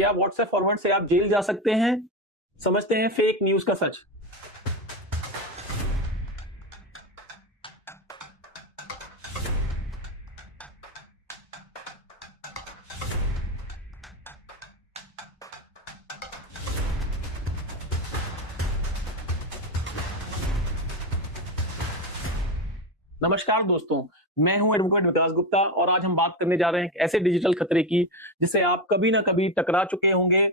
क्या WhatsApp forward से आप जेल जा सकते हैं? समझते हैं फेक न्यूज का सच। नमस्कार दोस्तों, मैं हूं एडवोकेट विकास गुप्ता और आज हम बात करने जा रहे हैं एक ऐसे डिजिटल खतरे की जिससे आप कभी ना कभी टकरा चुके होंगे,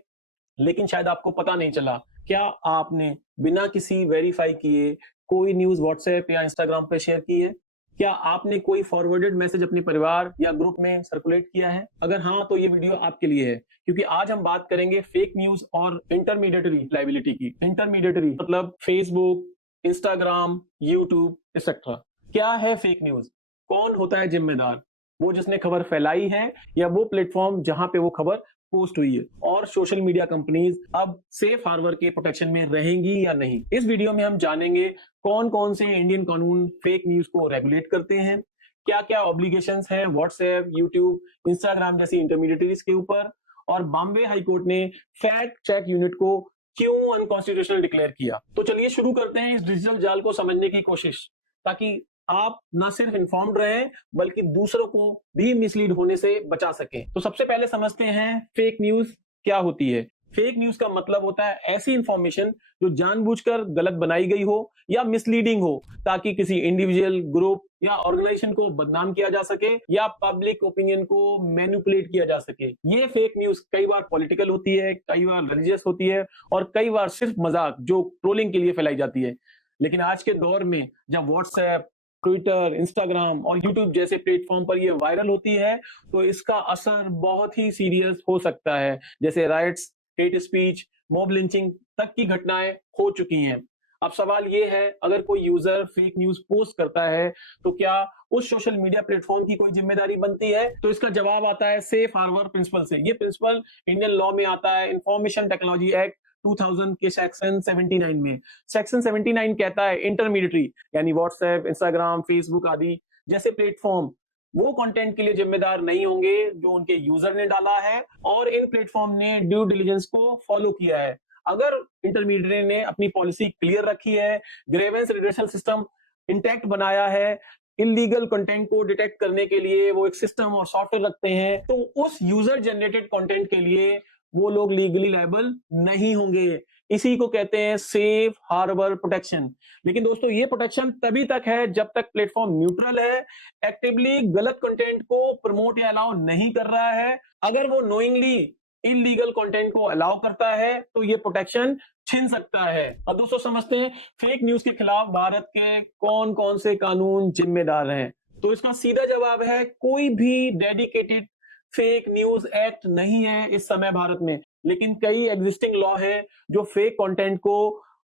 लेकिन शायद आपको पता नहीं चला। क्या आपने बिना किसी वेरीफाई किए कोई न्यूज़ व्हाट्सएप या इंस्टाग्राम पे शेयर की है? क्या आपने कोई फॉरवर्डेड मैसेज अपने परिवार या ग्रुप में सर्कुलेट किया है? अगर हाँ, तो ये वीडियो आपके लिए है, क्योंकि आज हम बात करेंगे फेक न्यूज़ और इंटरमीडिएटरी लायबिलिटी की। इंटरमीडिएटरी मतलब फेसबुक, इंस्टाग्राम, यूट्यूब एक्सेट्रा। क्या है फेक न्यूज़? कौन होता है जिम्मेदार? वो जिसने खबर फैलाई है या वो प्लेटफॉर्म जहां पे वो खबर पोस्ट हुई है? और सोशल मीडिया कंपनीज अब सेफ हार्बर के प्रोटेक्शन में रहेंगी या नहीं? इस वीडियो में हम जानेंगे कौन कौन से इंडियन कानून फेक न्यूज को रेगुलेट करते हैं, क्या क्या ऑब्लिगेशंस हैं व्हाट्सएप, यूट्यूब, इंस्टाग्राम जैसी इंटरमीडिएटरीज के ऊपर, और बॉम्बे हाईकोर्ट ने फैक्ट चेक यूनिट को क्यों अनकॉन्स्टिट्यूशनल डिक्लेयर किया। तो चलिए शुरू करते हैं इस डिजिटल जाल को समझने की कोशिश, ताकि आप ना सिर्फ इन्फॉर्म्ड रहें बल्कि दूसरों को भी मिसलीड होने से बचा सकें। तो सबसे पहले समझते हैं फेक न्यूज क्या होती है। फेक न्यूज का मतलब होता है ऐसी इंफॉर्मेशन जो जानबूझकर गलत बनाई गई हो या मिसलीडिंग हो, ताकि किसी इंडिविजुअल, ग्रुप या ऑर्गेनाइजेशन को बदनाम किया जा सके या पब्लिक ओपिनियन को मैनिपुलेट किया जा सके। ये फेक न्यूज कई बार पॉलिटिकल होती है, कई बार रिलीजियस होती है और कई बार सिर्फ मजाक जो ट्रोलिंग के लिए फैलाई जाती है। लेकिन आज के दौर में जब व्हाट्सएप, ट्विटर, इंस्टाग्राम और यूट्यूब जैसे प्लेटफॉर्म पर ये वायरल होती है, तो इसका असर बहुत ही सीरियस हो सकता है। जैसे rights, hate speech, mob lynching तक की घटनाएं हो चुकी हैं। अब सवाल ये है, अगर कोई यूजर फेक न्यूज पोस्ट करता है तो क्या उस सोशल मीडिया प्लेटफॉर्म की कोई जिम्मेदारी बनती है? तो इसका जवाब आता है सेफ हार्बर प्रिंसिपल से। ये प्रिंसिपल इंडियन लॉ में आता है, इंफॉर्मेशन टेक्नोलॉजी एक्ट 2000 के सेक्शन 79 में। सेक्शन 79 कहता है इंटरमीडिएटरी यानी व्हाट्सएप, इंस्टाग्राम, फेसबुक आदि जैसे प्लेटफॉर्म वो कंटेंट के लिए जिम्मेदार नहीं होंगे जो उनके यूजर ने डाला है और इन प्लेटफॉर्म ने ड्यू डिलिजेंस को फॉलो किया है। अगर इंटरमीडिएटरी ने अपनी पॉलिसी क्लियर रखी है, ग्रेवेंस रिड्रेसल सिस्टम इंटैक्ट बनाया है, इलीगल कंटेंट को डिटेक्ट करने के लिए वो एक सिस्टम और सॉफ्टवेयर रखते हैं, तो उस यूजर जनरेटेड कंटेंट के लिए वो लोग लीगली लायबल नहीं होंगे। इसी को कहते हैं सेफ हार्बर प्रोटेक्शन। लेकिन दोस्तों, ये प्रोटेक्शन तभी तक है जब तक प्लेटफॉर्म न्यूट्रल है, एक्टिवली गलत कंटेंट को प्रमोट या अलाउ नहीं कर रहा है। अगर वो नोइंगली इलीगल कंटेंट को अलाउ करता है तो ये प्रोटेक्शन छिन सकता है। अब दोस्तों समझते हैं फेक न्यूज के खिलाफ भारत के कौन कौन से कानून जिम्मेदार हैं। तो इसका सीधा जवाब है कोई भी डेडिकेटेड फेक न्यूज एक्ट नहीं है इस समय भारत में, लेकिन कई एग्जिस्टिंग लॉ है जो फेक कंटेंट को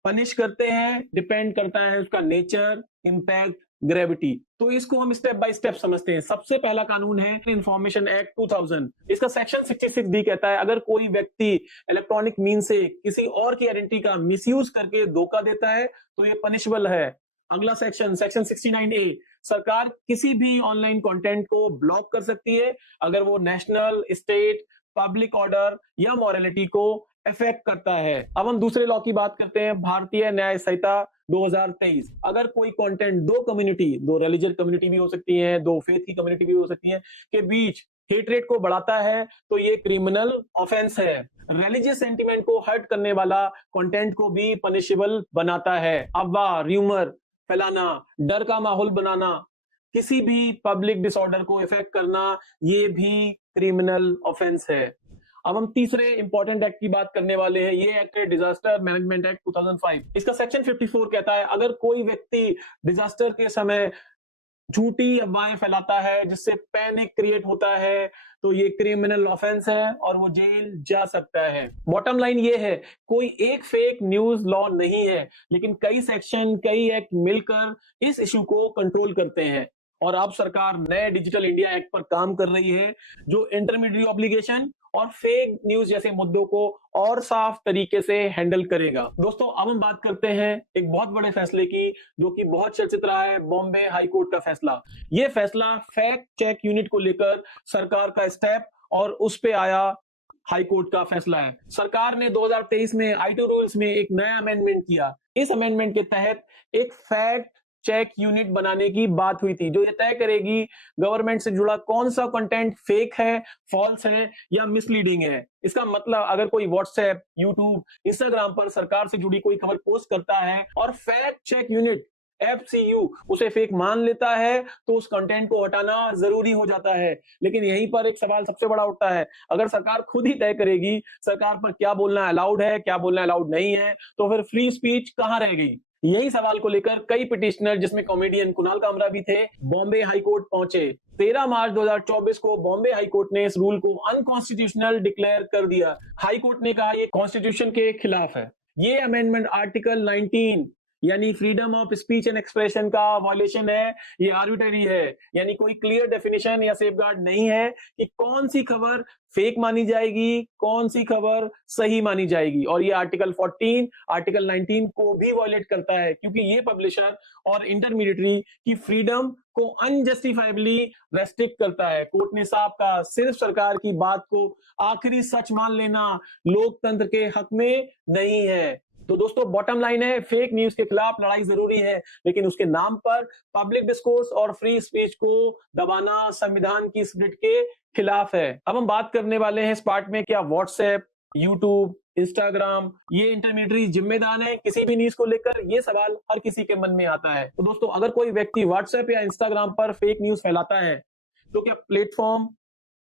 पनिश करते हैं। डिपेंड करता है उसका नेचर, इंपैक्ट, ग्रेविटी। तो इसको हम स्टेप बाय स्टेप समझते हैं। सबसे पहला कानून है इंफॉर्मेशन एक्ट 2000। इसका सेक्शन 66 डी कहता है अगर कोई व्यक्ति इलेक्ट्रॉनिक मीन से किसी और की आइडेंटिटी का मिसयूज करके धोखा देता है तो ये पनिशबल है। अगला सेक्शन 69 ए, सरकार किसी भी ऑनलाइन कंटेंट को ब्लॉक कर सकती है अगर वो नेशनल, स्टेट, पब्लिक ऑर्डर या मॉरलिटी को इफेक्ट करता है। अब हम दूसरे लॉ की बात करते हैं, भारतीय न्याय संहिता 2023। अगर कोई कंटेंट दो कम्युनिटी, दो रिलीजियस कम्युनिटी भी हो सकती है, दो फेथ की कम्युनिटी भी हो सकती है, के बीच हेटरेट को बढ़ाता है तो ये क्रिमिनल ऑफेंस है। रिलीजियस सेंटिमेंट को हर्ट करने वाला कंटेंट को भी पनिशेबल बनाता है। अफवाह, र्यूमर फैलाना, डर का माहौल बनाना, किसी भी पब्लिक डिसऑर्डर को इफेक्ट करना, ये भी क्रिमिनल ऑफेंस है। अब हम तीसरे इंपॉर्टेंट एक्ट की बात करने वाले हैं। ये एक्ट है डिजास्टर मैनेजमेंट एक्ट 2005। इसका सेक्शन 54 कहता है अगर कोई व्यक्ति डिजास्टर के समय झूठी अफवाहें फैलाता है जिससे पैनिक क्रिएट होता है तो ये क्रिमिनल ऑफेंस है और वो जेल जा सकता है। बॉटम लाइन ये है, कोई एक फेक न्यूज लॉ नहीं है, लेकिन कई सेक्शन, कई एक्ट मिलकर इस इशू को कंट्रोल करते हैं। और अब सरकार नए डिजिटल इंडिया एक्ट पर काम कर रही है जो इंटरमीडिएटरी ऑब्लिगेशन और फेक न्यूज जैसे मुद्दों को और साफ तरीके से हैंडल करेगा। दोस्तों, अब हम बात करते हैं एक बहुत बड़े फैसले की जो कि बहुत चर्चित रहा है, बॉम्बे हाई कोर्ट का फैसला। यह फैसला फैक्ट चेक यूनिट को लेकर सरकार का स्टेप और उस पे आया हाई कोर्ट का फैसला है। सरकार ने 2023 में आईटी रूल्स में एक नया अमेंडमेंट किया। इस अमेंडमेंट के तहत एक फैक्ट चेक यूनिट बनाने की बात हुई थी, जो ये तय करेगी गवर्नमेंट से जुड़ा कौन सा कंटेंट फेक है, फॉल्स है या मिसलीडिंग है। इसका मतलब अगर कोई व्हाट्सएप, यूट्यूब, इंस्टाग्राम पर सरकार से जुड़ी कोई खबर पोस्ट करता है और फैक्ट चेक यूनिट एफसीयू उसे फेक मान लेता है, तो उस कंटेंट को हटाना जरूरी हो जाता है। लेकिन यहीं पर एक सवाल सबसे बड़ा उठता है, अगर सरकार खुद ही तय करेगी सरकार पर क्या बोलना अलाउड है, क्या बोलना अलाउड नहीं है, तो फिर फ्री स्पीच कहां रह गई। यही सवाल को लेकर कई पिटिशनर, जिसमें कॉमेडियन कुणाल कामरा भी थे, बॉम्बे हाई कोर्ट पहुंचे। 13 मार्च 2024 को बॉम्बे हाई कोर्ट ने इस रूल को अनकॉन्स्टिट्यूशनल डिक्लेयर कर दिया। हाई कोर्ट ने कहा ये कॉन्स्टिट्यूशन के खिलाफ है। ये अमेंडमेंट आर्टिकल 19 यानी freedom of speech and expression का वायलेशन है, ये आर्बिट्ररी है, यानी कोई क्लियर डेफिनेशन या सेफगार्ड नहीं है कि कौन सी खबर फेक मानी जाएगी, कौन सी खबर सही मानी जाएगी। और ये आर्टिकल 14, आर्टिकल 19 को भी वायलेट करता है, क्योंकि ये पब्लिशर और इंटरमीडिएटरी की फ्रीडम को अनजस्टिफाइबली रेस्ट्रिक्ट करता है। कोर्ट ने साफ कहा, सिर्फ सरकार की बात को आखिरी सच मान लेना लोकतंत्र के हक में नहीं है। तो दोस्तों बॉटम लाइन है, फेक न्यूज के खिलाफ लड़ाई जरूरी है, लेकिन उसके नाम पर पब्लिक डिस्कोर्स और फ्री स्पीच को दबाना संविधान की स्पिरिट के खिलाफ है। अब हम बात करने वाले हैं इस पार्ट में, क्या व्हाट्सएप, यूट्यूब, इंस्टाग्राम ये इंटरमीडिएटरी जिम्मेदार है किसी भी न्यूज को लेकर। ये सवाल हर किसी के मन में आता है। तो दोस्तों अगर कोई व्यक्ति व्हाट्सएप या इंस्टाग्राम पर फेक न्यूज फैलाता है, तो क्या प्लेटफॉर्म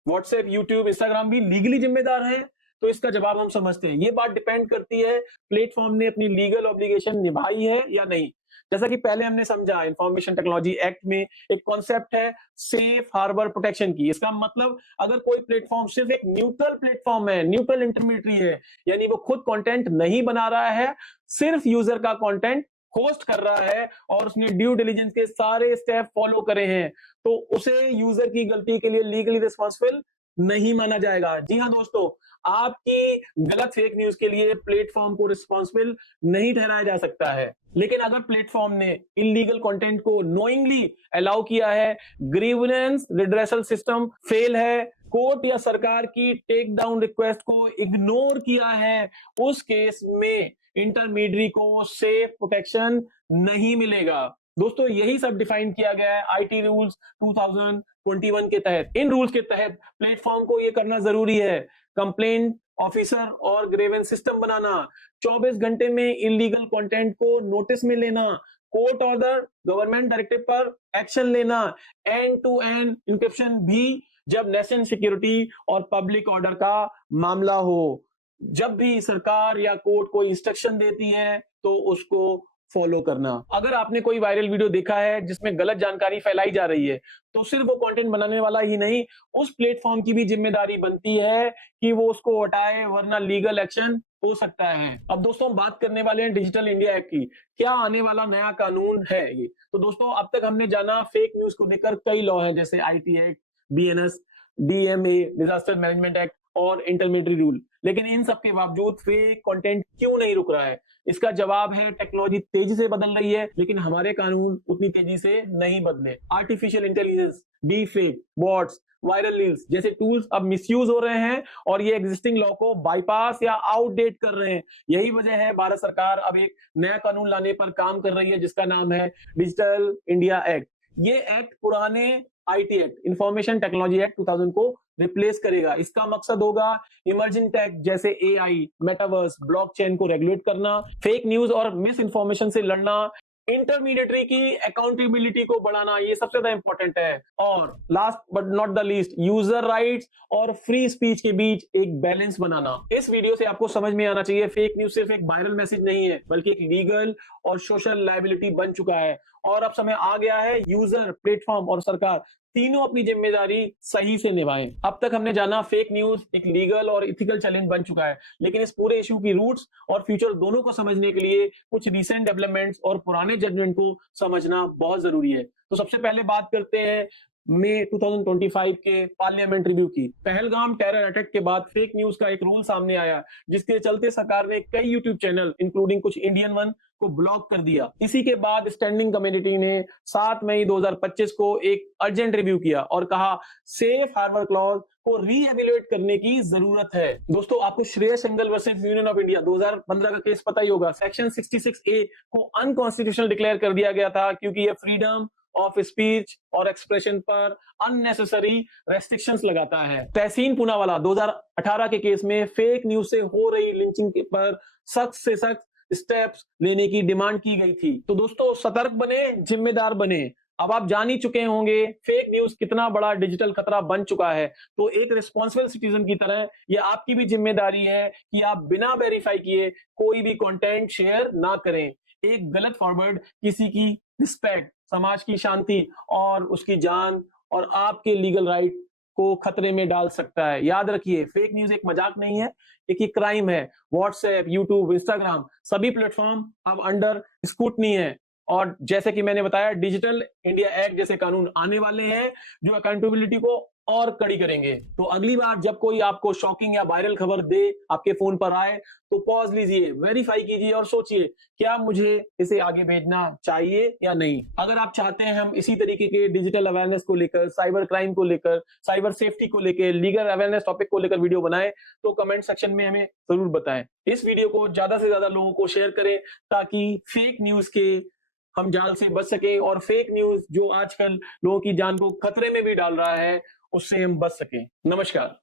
व्हाट्सएप, यूट्यूब, इंस्टाग्राम भी लीगली जिम्मेदार है? तो इसका जवाब हम समझते हैं। ये बात डिपेंड करती है प्लेटफॉर्म ने अपनी लीगल ऑब्लिगेशन निभाई है या नहीं। जैसा कि पहले हमने समझा, इंफॉर्मेशन टेक्नोलॉजी एक्ट में एक कॉन्सेप्ट है सेफ हार्बर प्रोटेक्शन की। इसका मतलब अगर कोई प्लेटफॉर्म सिर्फ एक न्यूट्रल प्लेटफॉर्म है, न्यूट्रल इंटरमीडिएटरी है, यानी वो खुद कंटेंट नहीं बना रहा है, सिर्फ यूजर का कंटेंट होस्ट कर रहा है और उसने ड्यू डिलिजेंस के सारे स्टेप फॉलो करे हैं, तो उसे यूजर की गलती के लिए लीगली रिस्पॉन्सिबल नहीं माना जाएगा। जी हाँ दोस्तों, आपकी गलत फेक न्यूज के लिए प्लेटफॉर्म को रिस्पॉन्सिबल नहीं ठहराया जा सकता है। लेकिन अगर प्लेटफॉर्म ने इलीगल कंटेंट को नोइंगली अलाउ किया है, ग्रीवेंस रिड्रेसल सिस्टम फेल है, कोर्ट या सरकार की टेक डाउन रिक्वेस्ट को इग्नोर किया है, उस केस में इंटरमीडिएटरी को सेफ प्रोटेक्शन नहीं मिलेगा। दोस्तों यही सब डिफाइन किया गया है आईटी रूल्स 2021 के तहत। इन रूल्स के तहत प्लेटफॉर्म को यह करना जरूरी है, कंप्लेंट ऑफिसर और ग्रीवेंस सिस्टम बनाना, 24 घंटे में इलीगल कंटेंट को नोटिस में लेना, कोर्ट ऑर्डर, गवर्नमेंट डायरेक्टिव पर एक्शन लेना, एंड टू एंड इंक्रिप्शन भी जब नेशनल सिक्योरिटी और पब्लिक ऑर्डर का मामला हो। जब भी सरकार या कोर्ट कोई इंस्ट्रक्शन देती है तो उसको फॉलो करना। अगर आपने कोई वायरल वीडियो देखा है जिसमें गलत जानकारी फैलाई जा रही है, तो सिर्फ वो कंटेंट बनाने वाला ही नहीं, उस प्लेटफॉर्म की भी जिम्मेदारी बनती है कि वो उसको हटाए, वरना लीगल एक्शन हो सकता है। अब दोस्तों बात करने वाले हैं डिजिटल इंडिया एक्ट की। क्या आने वाला नया कानून है ये? तो दोस्तों अब तक हमने जाना फेक न्यूज को लेकर कई लॉ हैं, जैसे IT act, BNS, DMA, disaster management act और इंटरमीडिएटरी रूल। लेकिन इन सब के बावजूद फेक कंटेंट क्यों नहीं रुक रहा है? इसका जवाब है टेक्नोलॉजी तेजी से बदल रही है, लेकिन हमारे कानून उतनी तेजी से नहीं बदले। Artificial intelligence, D fake, bots, viral reels जैसे टूल्स अब मिसयूज हो रहे हैं और ये एग्जिस्टिंग लॉ को बाईपास या आउटडेट कर रहे हैं। यही वजह है भारत सरकार अब एक नया कानून लाने पर काम कर रही है, जिसका नाम है डिजिटल इंडिया एक्ट। ये एक्ट पुराने IT act, information technology act 2000 को रिप्लेस करेगा। इसका मकसद होगा इमर्जिंग टेक जैसे एआई, मेटावर्स, ब्लॉकचेन को रेगुलेट करना, फेक न्यूज और मिस इन्फॉर्मेशन से लड़ना, इंटरमीडिएटरी की अकाउंटेबिलिटी को बढ़ाना, ये सबसे ज्यादा इंपॉर्टेंट है। और last but not the least, user rights और फ्री स्पीच के बीच एक बैलेंस बनाना। इस वीडियो से आपको समझ में आना चाहिए फेक न्यूज सिर्फ एक वायरल मैसेज नहीं है, बल्कि एक लीगल और सोशल लायबिलिटी बन चुका है। और अब समय आ गया है यूजर, प्लेटफॉर्म और सरकार तीनों अपनी जिम्मेदारी सही से निभाएं। अब तक हमने जाना फेक न्यूज एक लीगल और इथिकल चैलेंज बन चुका है, लेकिन इस पूरे इश्यू की रूट्स और फ्यूचर दोनों को समझने के लिए कुछ रिसेंट डेवलपमेंट्स और पुराने जजमेंट को समझना बहुत जरूरी है। तो सबसे पहले बात करते हैं मई 2025 के पार्लियामेंट रिव्यू की। पहलगाम टेरर अटैक के बाद फेक न्यूज का एक रूल सामने आया, जिसके चलते सरकार ने कई यूट्यूब चैनल इंक्लूडिंग कुछ इंडियन वन को ब्लॉक कर दिया। इसी के बाद स्टैंडिंग कमेटी ने 7 मई 2025 को एक अर्जेंट रिव्यू किया और कहा सेफ हार्बर क्लॉज को रीएवैल्यूएट करने की जरूरत है। दोस्तों, आपको Shreyas Singhal versus union of India 2015 का केस पता ही होगा। सेक्शन 66A को अनकॉन्स्टिट्यूशनल डिक्लेयर कर दिया गया था क्योंकि यह फ्रीडम ऑफ स्पीच और एक्सप्रेशन पर अननेसेसरी रेस्ट्रिक्शंस लगाता है। तहसीन पूनावाला 2018 के केस में फेक न्यूज से हो रही लिंचिंग पर सख्त से सख्त स्टेप्स लेने की डिमांड की गई थी। तो दोस्तों, सतर्क बने, जिम्मेदार बने। अब आप जान ही चुके होंगे फेक न्यूज कितना बड़ा डिजिटल खतरा बन चुका है। तो एक रिस्पॉन्सिबल सिटीजन की तरह यह आपकी भी जिम्मेदारी है कि आप बिना वेरीफाई किए कोई भी कंटेंट शेयर ना करें। एक गलत फॉरवर्ड किसी की रिस्पेक्ट, समाज की शांति और उसकी जान और आपके लीगल राइट को खतरे में डाल सकता है। याद रखिए, फेक न्यूज एक मजाक नहीं है, एक क्राइम है। व्हाट्सएप, यूट्यूब, इंस्टाग्राम सभी प्लेटफॉर्म अब अंडर स्क्रूटनी है और जैसे कि मैंने बताया, डिजिटल इंडिया एक्ट जैसे कानून आने वाले हैं जो अकाउंटेबिलिटी को और कड़ी करेंगे। तो अगली बार जब कोई आपको शॉकिंग या वायरल खबर दे, आपके फोन पर आए, तो पॉज लीजिए, वेरीफाई कीजिए और सोचिए क्या मुझे इसे आगे भेजना चाहिए या नहीं। अगर आप चाहते हैं हम इसी तरीके के डिजिटल अवेयरनेस को लेकर, साइबर क्राइम को लेकर, साइबर सेफ्टी को लेकर, लीगल अवेयरनेस टॉपिक को लेकर वीडियो बनाएं, तो कमेंट सेक्शन में हमें जरूर बताएं। इस वीडियो को ज्यादा से ज्यादा लोगों को शेयर करें ताकि फेक न्यूज के हम जाल से बच सके और फेक न्यूज जो आजकल लोगों की जान को खतरे में भी डाल रहा है, उससे हम बच सकें। नमस्कार।